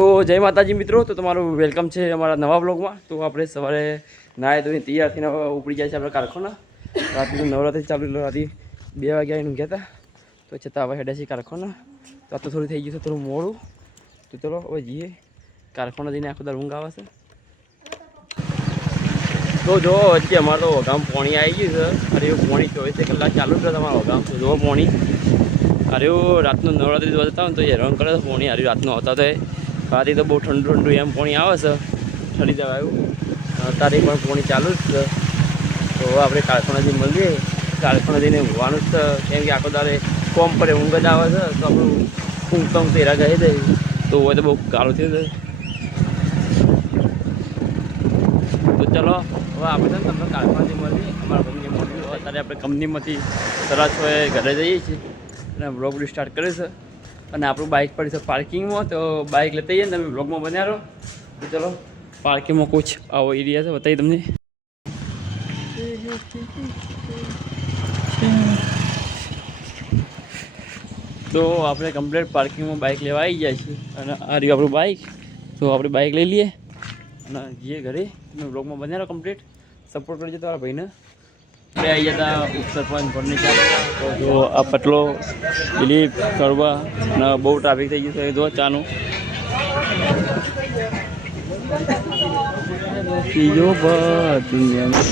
તો જય માતાજી મિત્રો, તો તમારું વેલકમ છે અમારા નવા બ્લોગમાં। તો આપણે સવારે નાહી ધોઈને તૈયાર થઈને ઉપડી જાય છે આપણે કારખાના। રાતનું નવરાત્રી ચાલુ, રાતે 2 વાગ્યા આવીને ગયા હતા, તો છતાં હવે હેડ્યા છીએ કારખાના। તો આ તો થોડું થઈ ગયું છે, થોડું મોડું, તો ચલો હવે જઈએ કારખાના જઈને આખો દર ઊંઘ આવે છે। તો જો વચ્ચે અમારે તો ગામ પાણી આવી ગયું છે। અરે એવું પાણી 24 કલાક ચાલુ જ રહે તમારો ગામ, તો જો પાણી અરે રાતનું નવરાત્રી જોવા જતા હોય તો હેરાન કરે છે પાણી। અરે રાતનું આવતા તો રાતે તો બહુ ઠંડુ ઠંડુ એમ પાણી આવે છે, ઠરી જવા આવ્યું। અત્યારે પણ પાણી ચાલુ જ છે। તો આપણે કારખાના જઈને મળીએ, કારખાના જઈને ઊંઘવાનું જ છે, કેમ કે આખો દાડે કોમ પડે ઊંઘ જ આવે છે। તો આપણું ઊંઘતા ઊંઘતા એરા ગઈ દે તો હોય તો બહુ કાળું થયું છે। તો ચલો હવે આપણે છે ને તમને કારખાનાથી મળીએ, અમારા કંપનીમાં મળીએ। અત્યારે આપણે કંપનીમાંથી 6:30 ઘરે જઈએ છીએ અને બ્લોગ સ્ટાર્ટ કર્યું છે। અને આપણું બાઇક પડી છે પાર્કિંગમાં, તો બાઇક લેતા જઈએ ને તમે બ્લોગમાં બન્યા રહો। તો ચલો પાર્કિંગમાં કુછ આવો એરિયા છે, બતાવી તમને। તો આપણે કમ્પ્લીટ પાર્કિંગમાં બાઇક લેવા આવી ગયા છીએ અને આ રહ્યું આપણું બાઇક। તો આપણે બાઇક લઈ લઈએ અને જઈએ ઘરે। તમે બ્લોગમાં બન્યા રહો, કમ્પ્લીટ સપોર્ટ કરજો તમારા ભાઈને। આપણે આવી જતા ઉપસરપંચ ઘરની ચા, તો જો આ પટલો દિલીપ કરવા અને બહુ ટ્રાફિક થઈ ગયું છે, જો ચાનું પીજો દુનિયામાં।